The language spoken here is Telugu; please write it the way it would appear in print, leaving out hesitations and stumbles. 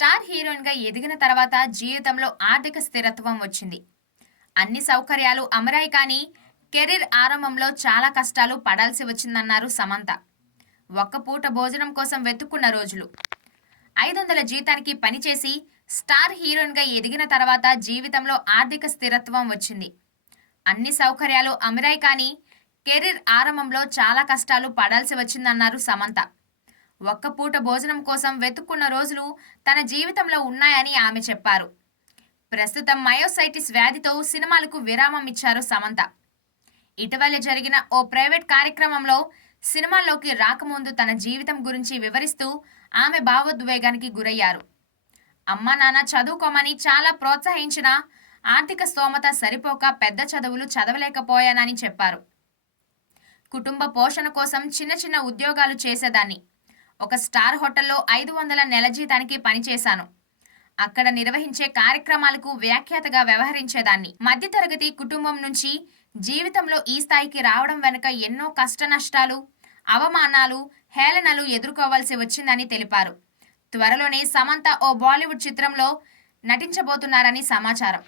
స్టార్ హీరోయిన్‌గా ఎదిగిన తర్వాత జీవితంలో ఆర్థిక స్థిరత్వం వచ్చింది. అన్ని సౌకర్యాలు అమరాయి కానీ, కెరీర్ ఆరంభంలో చాలా కష్టాలు పడాల్సి వచ్చిందన్నారు సమంత. ఒక్క పూట భోజనం కోసం వెతుక్కున్న రోజులు. 500 జీతానికి పనిచేసి స్టార్ హీరోయిన్‌గా ఎదిగిన తర్వాత జీవితంలో ఆర్థిక స్థిరత్వం వచ్చింది. అన్ని సౌకర్యాలు అమరాయి కానీ, కెరీర్ ఆరంభంలో చాలా కష్టాలు పడాల్సి వచ్చిందన్నారు సమంత. ఒక్క పూట భోజనం కోసం వెతుక్కున్న రోజులు తన జీవితంలో ఉన్నాయని ఆమె చెప్పారు. ప్రస్తుతం మయోసైటిస్ వ్యాధితో సినిమాలకు విరామం ఇచ్చారు సమంత. ఇటీవల జరిగిన ఓ ప్రైవేట్ కార్యక్రమంలో సినిమాల్లోకి రాకముందు తన జీవితం గురించి వివరిస్తూ ఆమె భావోద్వేగానికి గురయ్యారు. అమ్మా నాన్న చదువుకోమని చాలా ప్రోత్సహించినా ఆర్థిక స్తోమత సరిపోక పెద్ద చదువులు చదవలేకపోయానని చెప్పారు. కుటుంబ పోషణ కోసం చిన్న చిన్న ఉద్యోగాలు చేసేదాన్ని. ఒక స్టార్ హోటల్లో 500 నెల జీతానికి పనిచేశాను. అక్కడ నిర్వహించే కార్యక్రమాలకు వ్యాఖ్యాతగా వ్యవహరించేదాన్ని. మధ్యతరగతి కుటుంబం నుంచి జీవితంలో ఈ స్థాయికి రావడం వెనుక ఎన్నో కష్టనష్టాలు, అవమానాలు, హేళనలు ఎదుర్కోవాల్సి వచ్చిందని తెలిపారు. త్వరలోనే సమంత ఓ బాలీవుడ్ చిత్రంలో నటించబోతున్నారని సమాచారం.